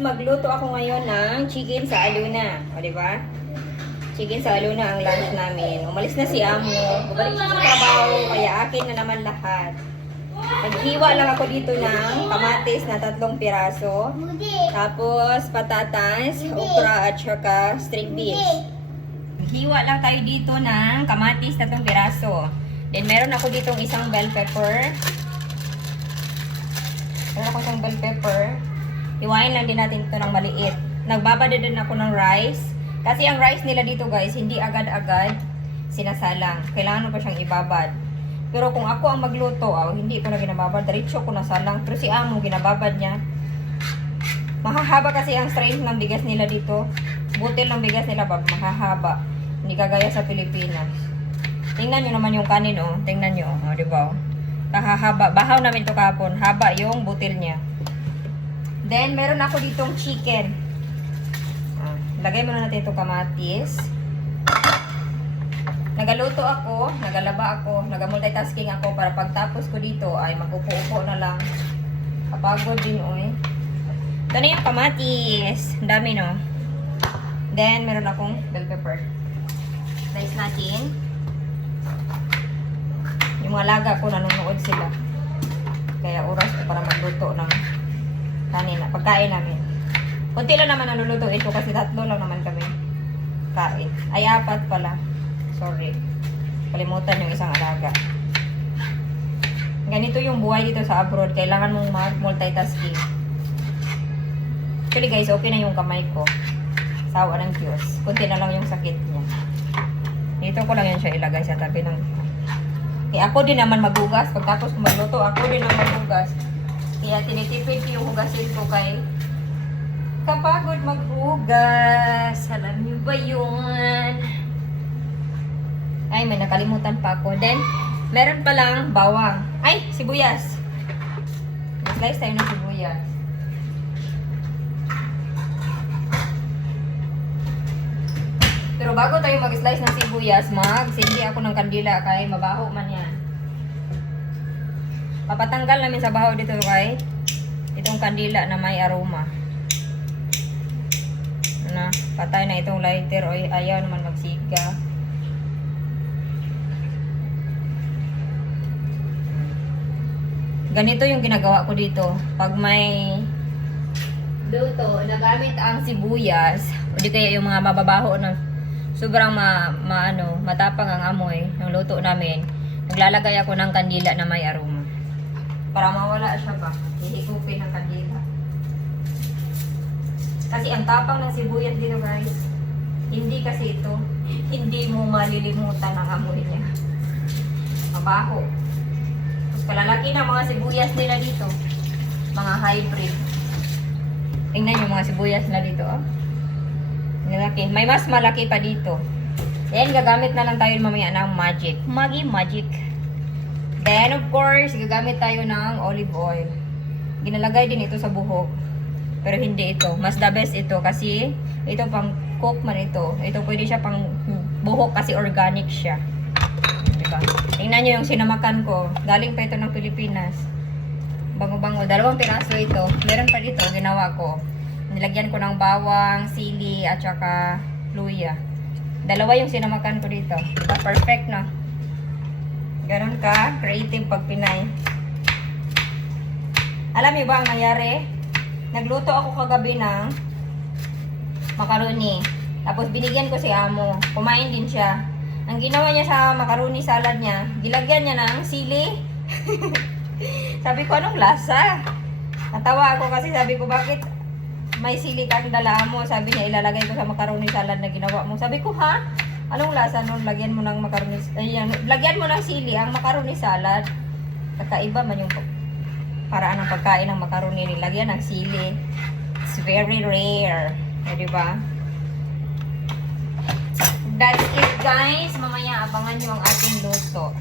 magluto ako ngayon ng chicken sa aluna. O, diba? Chicken sa aluna ang lunch namin. Umalis na si Amo. Bumalik siya sa trabaho, kaya akin na naman lahat. Naghiwa lang ako dito ng kamatis na 3 piraso. Tapos patatas, okra at saka string beans. Naghiwa lang tayo dito ng kamatis na 3 piraso. Then meron ako ditong isang bell pepper. Meron ako isang bell pepper. Iwain lang din natin ito ng maliit. Nagbabad din ako ng rice. Kasi ang rice nila dito guys, hindi agad-agad sinasalang. Kailangan mo pa siyang ibabad. Pero kung ako ang magluto, hindi ko na ginababad. Diretso ko na salang. Pero si Amo, ginababad niya. Mahahaba kasi ang strength ng bigas nila dito. Butil ng bigas nila, mahahaba. Hindi kagaya sa Pilipinas. Tingnan nyo naman yung kanin, oh. Tingnan nyo, oh, diba? Kahahaba. Bahaw namin ito kahapon. Haba yung butil niya. Then, meron ako ditong chicken. Lagay muna natin itong kamatis. Nagaluto ako, nagalaba ako, nagamultitasking ako para pagtapos ko dito ay mag-upo-upo na lang. Kapagod din, oy. Ito na yung kamatis. Ang dami, no? Then, meron akong bell pepper. Slice natin. Yung mga laga ko, nanonood sila. Kaya oras ko para magluto ng kanina, pagkain namin. Kunti lang naman naluluto ito kasi 3 lang naman kami kain. Ay, 4 pala. Sorry. Kalimutan yung isang alaga. Ganito yung buhay dito sa abroad. Kailangan mong mag-multitasking. Actually guys, okay na yung kamay ko. Sawa ng Diyos. Kunti na lang yung sakit niya. Dito ko lang yan siya ilagay sa tabi ng... Kaya ako din naman maghugas. Pagtapos ko magluto, ako din naman maghugas. Kaya tinitipid ko yung hugasin ko kay kapagod maghugas. Alam niyo ba yun? Ay, may nakalimutan pa ako. Then, meron palang bawang. Ay, sibuyas. Slice tayo ng sibuyas. Pero bago tayo mag-slice ng sibuyas, magsindi ako ng kandila kay mabaho man yan. Papatanggal namin sa baho dito kay itong kandila na may aroma. Na, patay na itong lighter o ayaw naman magsiga. Ganito yung ginagawa ko dito. Pag may luto, nagamit ang sibuyas o di kaya yung mga mababaho na sobrang matapang ang amoy ng luto namin, naglalagay ako ng kandila na may aroma. Para mawala siya ba? Hihigupin ng kandila. Kasi ang tapang ng sibuyas dito guys, hindi kasi ito, hindi mo malilimutan ang amoy niya. Mabaho. Tapos kalalaki na mga sibuyas nila dito. Mga hybrid. Tingnan yung mga sibuyas na dito, oh. Malaki. May mas malaki pa dito. Then, gagamit na lang tayo mamaya ng magic. Magic. Then, of course, gagamit tayo ng olive oil. Ginalagay din ito sa buhok. Pero hindi ito. Mas the best ito kasi ito pang cook man ito. Ito pwede siya pang buhok kasi organic siya. Diba? Tingnan nyo yung sinamakan ko. Galing pa ito ng Pilipinas. Bango-bango. 2 piraso ito. Meron pa dito. Ginawa ko. Nilagyan ko ng bawang, sili, at saka luya. 2 yung sinamakan ko dito. Diba? Perfect na. Ganon ka. Creative pag Pinay. Alam niyo ba ang nangyari? Nagluto ako kagabi ng macaroni. Tapos binigyan ko si Amo. Kumain din siya. Ang ginawa niya sa macaroni salad niya, gilagyan niya ng sili. Sabi ko, anong lasa? Natawa ako kasi sabi ko, bakit may sili kang dala mo? Sabi niya, ilalagay ko sa macaroni salad na ginawa mo. Sabi ko, ha? Anong lasa nun? Lagyan mo ng macaroni, lagyan mo ng sili ang macaroni salad. Kakaiba man yung paraan ng pagkain ng macaroni, nilagyan ng sili. It's very rare. O, diba? That's it guys. Mamaya abangan nyo ang ating luto.